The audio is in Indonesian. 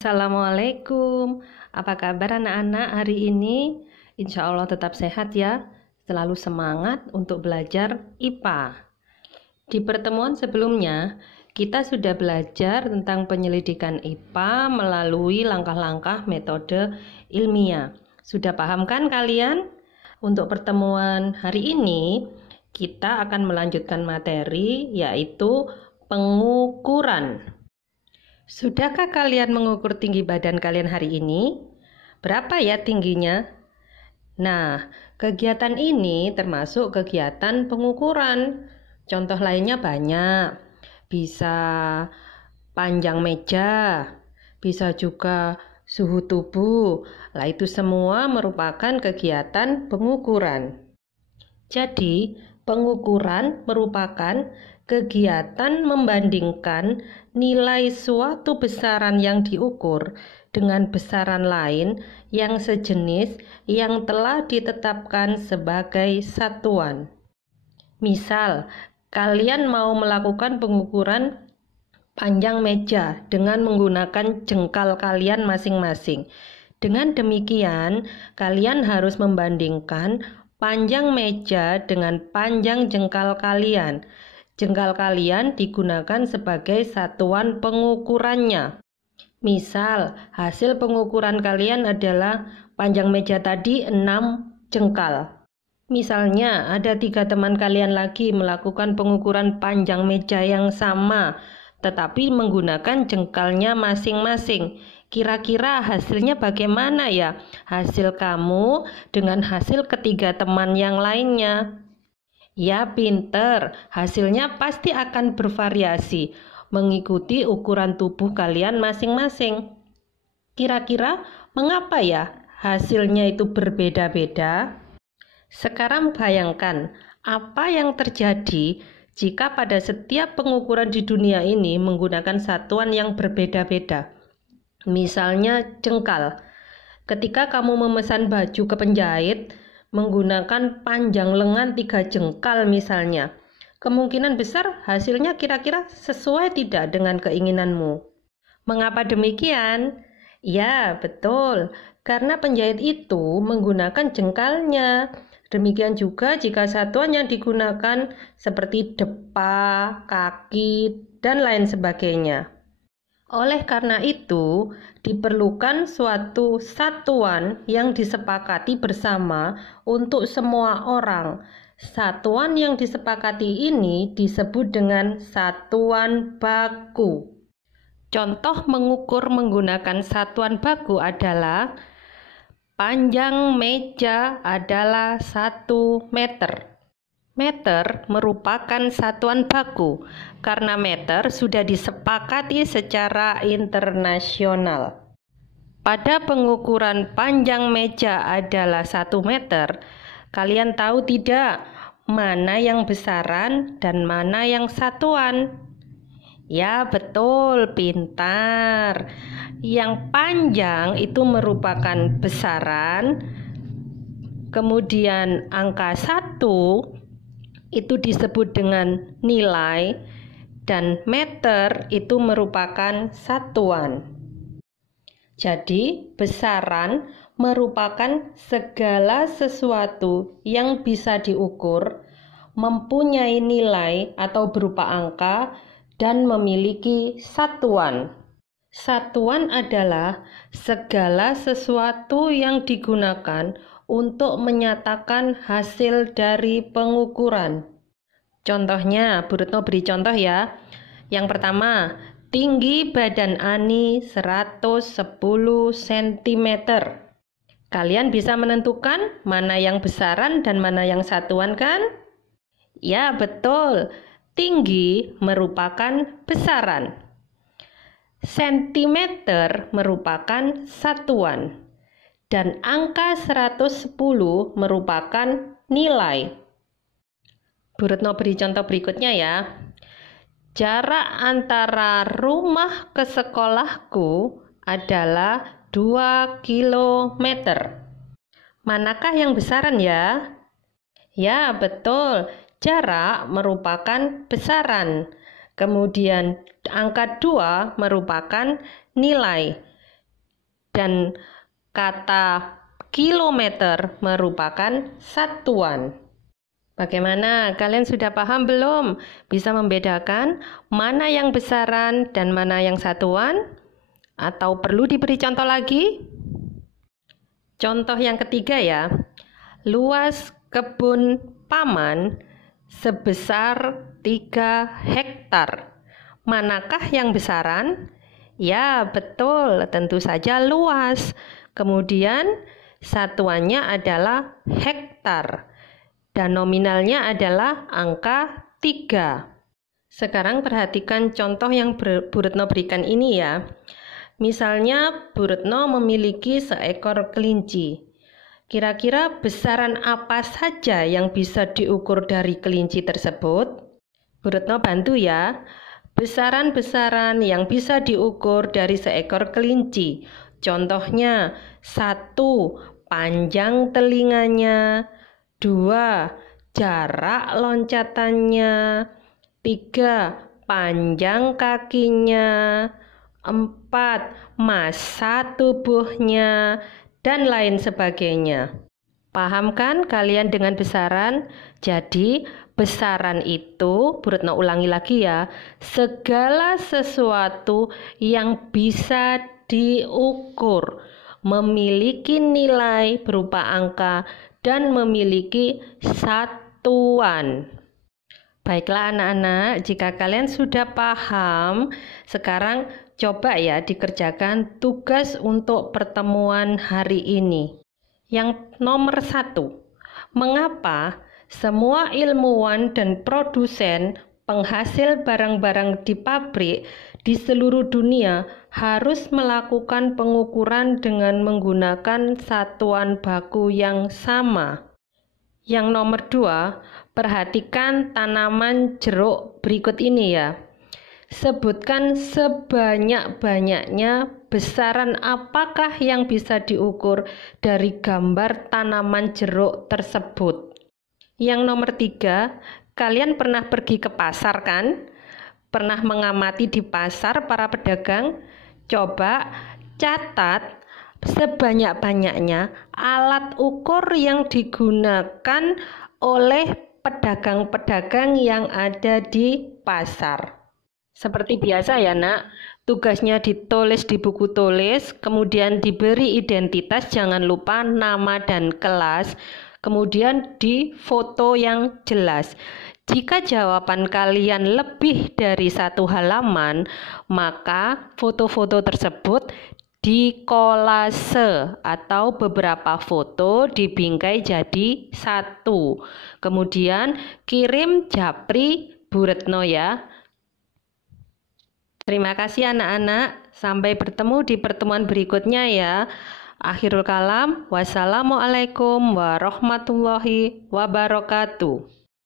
Assalamualaikum, apa kabar anak-anak hari ini? Insya Allah tetap sehat ya, selalu semangat untuk belajar IPA. Di pertemuan sebelumnya, kita sudah belajar tentang penyelidikan IPA melalui langkah-langkah metode ilmiah. Sudah paham kan kalian? Untuk pertemuan hari ini, kita akan melanjutkan materi yaitu pengukuran. Sudahkah kalian mengukur tinggi badan kalian hari ini? Berapa ya tingginya? Nah, kegiatan ini termasuk kegiatan pengukuran. Contoh lainnya banyak. Bisa panjang meja, bisa juga suhu tubuh. Lah itu semua merupakan kegiatan pengukuran. Jadi, pengukuran merupakan kegiatan membandingkan nilai suatu besaran yang diukur dengan besaran lain yang sejenis yang telah ditetapkan sebagai satuan. Misal, kalian mau melakukan pengukuran panjang meja dengan menggunakan jengkal kalian masing-masing. Dengan demikian, kalian harus membandingkan panjang meja dengan panjang jengkal kalian. Jengkal kalian digunakan sebagai satuan pengukurannya. Misal, hasil pengukuran kalian adalah panjang meja tadi 6 jengkal. Misalnya, ada 3 teman kalian lagi melakukan pengukuran panjang meja yang sama, tetapi menggunakan jengkalnya masing-masing. Kira-kira hasilnya bagaimana ya? Hasil kamu dengan hasil ketiga teman yang lainnya. Ya, pinter. Hasilnya pasti akan bervariasi mengikuti ukuran tubuh kalian masing-masing. Kira-kira mengapa ya hasilnya itu berbeda-beda? Sekarang bayangkan apa yang terjadi jika pada setiap pengukuran di dunia ini menggunakan satuan yang berbeda-beda. Misalnya jengkal. Ketika kamu memesan baju ke penjahit menggunakan panjang lengan 3 jengkal misalnya, kemungkinan besar hasilnya kira-kira sesuai tidak dengan keinginanmu. Mengapa demikian? Ya, betul. Karena penjahit itu menggunakan jengkalnya. Demikian juga jika satuan yang digunakan seperti depa, kaki, dan lain sebagainya. Oleh karena itu, diperlukan suatu satuan yang disepakati bersama untuk semua orang. Satuan yang disepakati ini disebut dengan satuan baku. Contoh mengukur menggunakan satuan baku adalah panjang meja adalah 1 meter. Meter merupakan satuan baku karena meter sudah disepakati secara internasional. Pada pengukuran panjang meja adalah 1 meter, kalian tahu tidak mana yang besaran dan mana yang satuan? Ya, betul, pintar. Yang panjang itu merupakan besaran, kemudian angka 1 itu disebut dengan nilai, dan meter itu merupakan satuan. Jadi, besaran merupakan segala sesuatu yang bisa diukur, mempunyai nilai atau berupa angka, dan memiliki satuan. Satuan adalah segala sesuatu yang digunakan untuk menyatakan hasil dari pengukuran. Contohnya, Bu Retno beri contoh ya. Yang pertama, tinggi badan Ani 110 cm. Kalian bisa menentukan mana yang besaran dan mana yang satuan kan? Ya, betul. Tinggi merupakan besaran. Sentimeter merupakan satuan. Dan angka 110 merupakan nilai. Bu Retno beri contoh berikutnya ya. Jarak antara rumah ke sekolahku adalah 2 kilometer. Manakah yang besaran ya? Ya, betul. Jarak merupakan besaran. Kemudian angka 2 merupakan nilai. dan kata kilometer merupakan satuan. Bagaimana? Kalian sudah paham belum? Bisa membedakan mana yang besaran dan mana yang satuan? Atau perlu diberi contoh lagi? Contoh yang ketiga ya. Luas kebun paman sebesar 3 hektar. Manakah yang besaran? Ya, betul, tentu saja luas. Kemudian satuannya adalah hektar dan nominalnya adalah angka 3. Sekarang perhatikan contoh yang Bu Retno berikan ini ya. Misalnya Bu Retno memiliki seekor kelinci. Kira-kira besaran apa saja yang bisa diukur dari kelinci tersebut? Bu Retno bantu ya. Besaran-besaran yang bisa diukur dari seekor kelinci. Contohnya, 1. Panjang telinganya, 2. Jarak loncatannya, 3. Panjang kakinya, 4. Massa tubuhnya, dan lain sebagainya. Paham kan kalian dengan besaran? Jadi, besaran itu, Bu Retno ulangi lagi ya, segala sesuatu yang bisa diukur, memiliki nilai berupa angka, dan memiliki satuan. Baiklah anak-anak, jika kalian sudah paham, sekarang coba ya dikerjakan tugas untuk pertemuan hari ini. Yang nomor 1, mengapa semua ilmuwan dan produsen penghasil barang-barang di pabrik di seluruh dunia harus melakukan pengukuran dengan menggunakan satuan baku yang sama? Yang nomor 2, perhatikan tanaman jeruk berikut ini ya. Sebutkan sebanyak-banyaknya besaran apakah yang bisa diukur dari gambar tanaman jeruk tersebut. Yang nomor 3, kalian pernah pergi ke pasar kan? Pernah mengamati di pasar para pedagang? Coba catat sebanyak-banyaknya alat ukur yang digunakan oleh pedagang-pedagang yang ada di pasar. Seperti biasa ya nak, tugasnya ditulis di buku tulis, kemudian diberi identitas, jangan lupa nama dan kelas, kemudian di foto yang jelas. Jika jawaban kalian lebih dari 1 halaman, maka foto-foto tersebut dikolase atau beberapa foto dibingkai jadi 1. Kemudian kirim japri Bu Retno ya. Terima kasih anak-anak. Sampai bertemu di pertemuan berikutnya ya. Akhirul kalam. Wassalamualaikum warahmatullahi wabarakatuh.